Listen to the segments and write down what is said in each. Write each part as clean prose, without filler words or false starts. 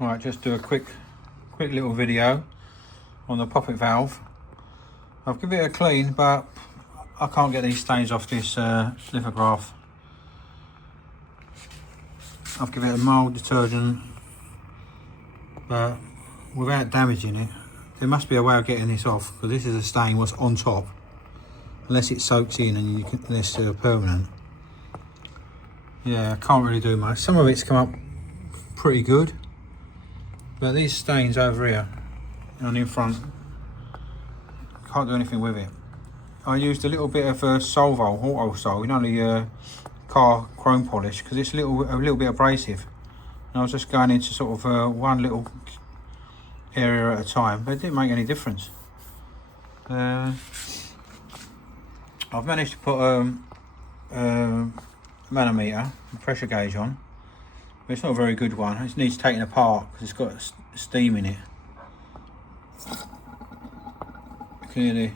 Right, just do a quick little video on the Poppit valve. I've given it a clean, but I can't get these stains off this lithograph. I've given it a mild detergent, but without damaging it. There must be a way of getting this off, because this is a stain what's on top, unless it soaks in and you can, it's permanent. Yeah, I can't really do much. Some of it's come up pretty good, but these stains over here and in front, can't do anything with it. I used a little bit of Solvol, auto sol, you know, the car chrome polish, because it's a little bit abrasive. And I was just going into sort of one little area at a time, but it didn't make any difference. I've managed to put a manometer, a pressure gauge on, but it's not a very good one. It needs taking apart because it's got steam in it. You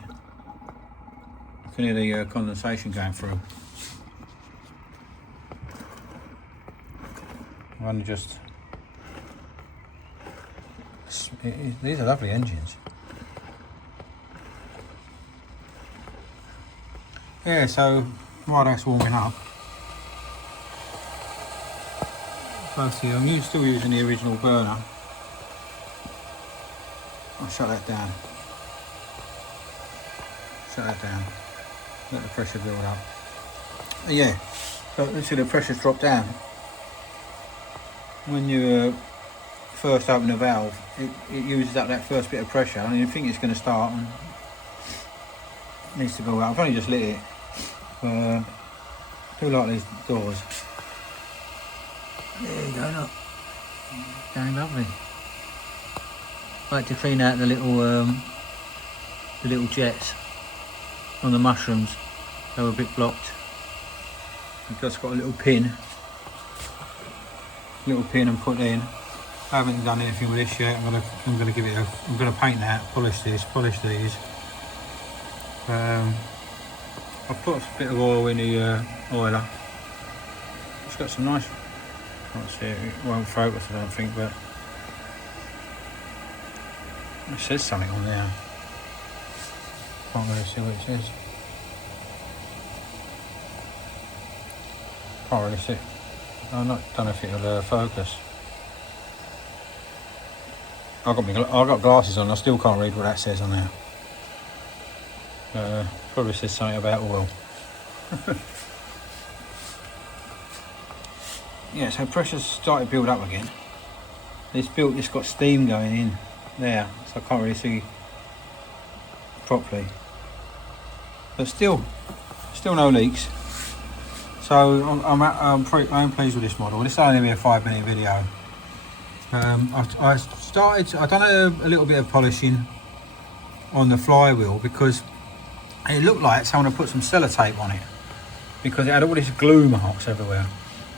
can hear the condensation going through. I've only just... These are lovely engines. Yeah, so while that's warming up, firstly I'm still using the original burner. I'll shut that down. Shut that down. Let the pressure build up. Yeah, so let's see, the pressure's dropped down. When you first open the valve, it uses up that first bit of pressure, and you think it's going to start and it needs to go out. I've only just lit it. I do like these doors. There you go, look. Going lovely. I like to clean out the little jets on the mushrooms. They were a bit blocked. I've just got a little pin and put in. I haven't done anything with this yet. I'm gonna give it I'm gonna paint that, polish these. I've put a bit of oil in the oiler. It's got some nice, can't see it, it won't focus I don't think, but it says something on there. Can't really see what it says. Can't really see. I don't know if it'll focus. I've got glasses on, I still can't read what that says on there. Probably says something about oil. Yeah, so pressure's started to build up again. It's got steam going in there, so I can't really see properly. But still no leaks. So I'm pleased with this model. This will only be a 5-minute video. I've done a little bit of polishing on the flywheel because it looked like someone had put some sellotape on it, because it had all these glue marks everywhere.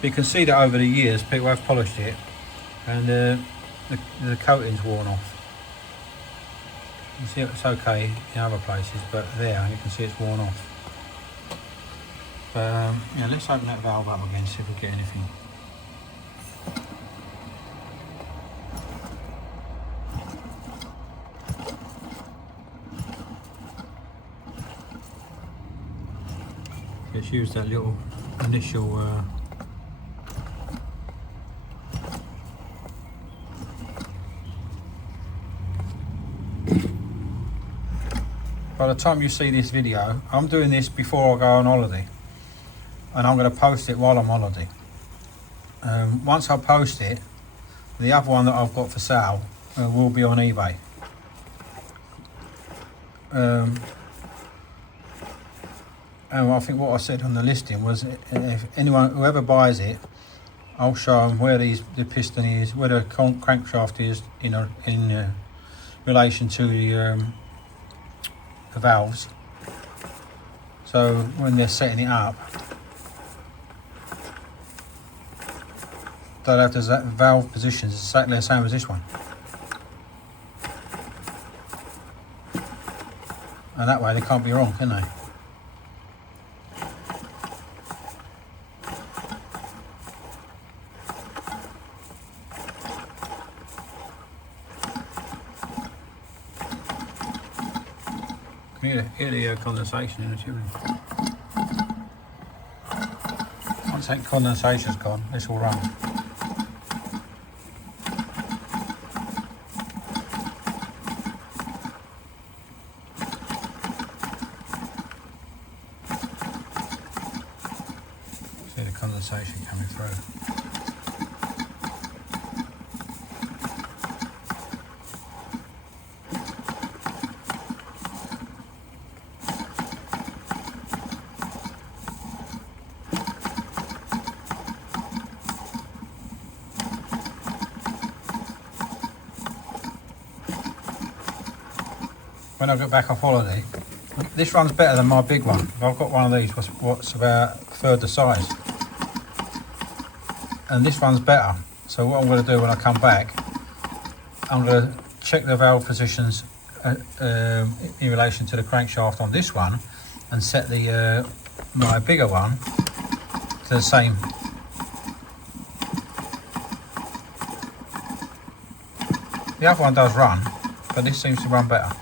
You can see that over the years people have polished it and the coating's worn off. You see it's okay in other places, but there you can see it's worn off. Yeah, let's open that valve up again, see if we get anything. Let's use that little initial by the time you see this video, I'm doing this before I go on holiday, and I'm going to post it while I'm on holiday. Once I post it, the other one that I've got for sale will be on eBay. And I think what I said on the listing was, if whoever buys it, I'll show them where the piston is, where the crankshaft is in relation to the valves. So when they're setting it up, they'll have the valve positions exactly the same as this one. And that way they can't be wrong, can they? Hear the condensation in the chimney. Once that condensation's gone, this will run. See the condensation coming through. When I get back off holiday, this runs better than my big one. I've got one of these what's about a third the size, and this runs better. So what I'm going to do when I come back, I'm going to check the valve positions in relation to the crankshaft on this one, and set the my bigger one to the same. The other one does run, but this seems to run better.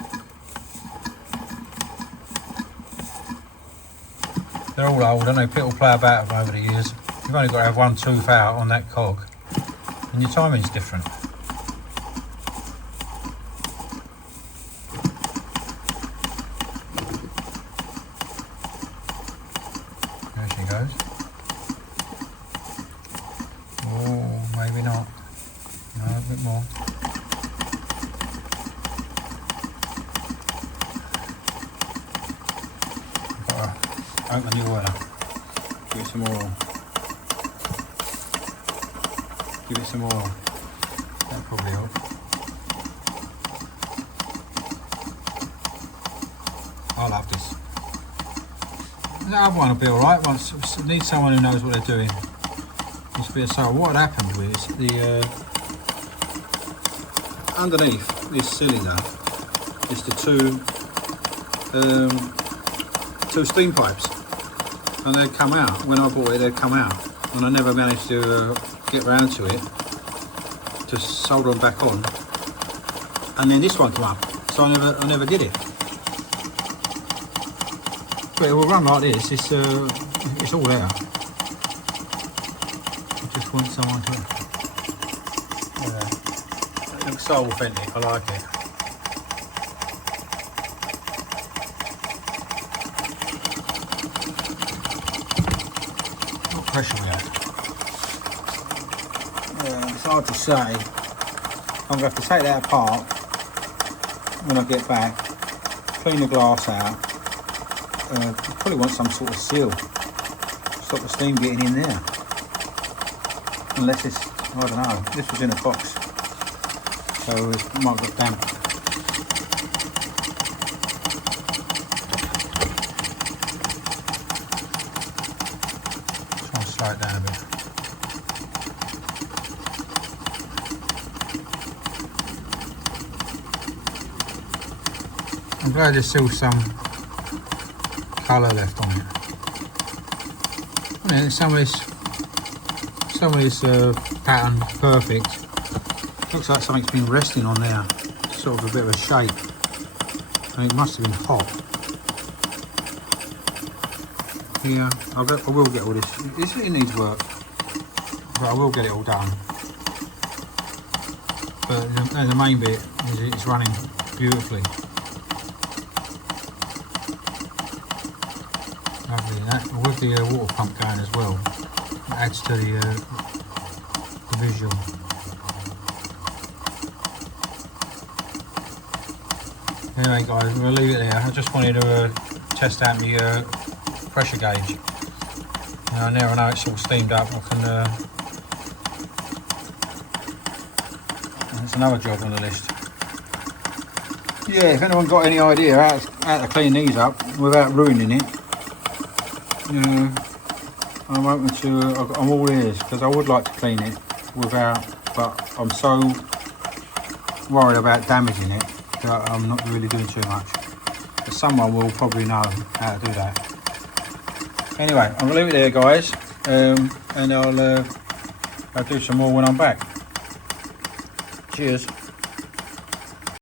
They're all old, and people play about them over the years. You've only got to have one tooth out on that cog, and your timing's different. There she goes. Oh, maybe not. No, a bit more. Open the oiler, give it some oil, give it some oil, that'll probably help. I love this. The other one will be alright, it needs someone who knows what they're doing. This bit of solar. What had happened was the underneath this cylinder is the two steam pipes. And they'd come out. When I bought it, they'd come out, and I never managed to get round to it, to solder them back on. And then this one came up, so I never did it. But it will run like this. It's all there. I just want someone to. It looks so authentic. I like it. Pressure we have. It's hard to say. I'm going to have to take that apart when I get back, clean the glass out. Probably want some sort of seal, stop the steam getting in there. Unless it's, I don't know, this was in a box, so it might get damp. Slow it down a bit. I'm glad there's still some colour left on it. I mean, some of this pattern perfect. Looks like something's been resting on there. Sort of a bit of a shape. I mean, it must have been hot. Yeah, I will get all this. It needs work, but I will get it all done. But the main bit is it's running beautifully. Lovely. That, with the water pump going as well, it adds to the visual. Anyway guys, we'll leave it there. I just wanted to test out my pressure gauge. Now I know it's all steamed up, I can that's another job on the list. Yeah, if anyone got any idea how to clean these up without ruining it, I'm open to, I'm all ears, because I would like to clean it without, but I'm so worried about damaging it that I'm not really doing too much. But someone will probably know how to do that. Anyway, I'm gonna leave it there, guys, and I'll do some more when I'm back. Cheers.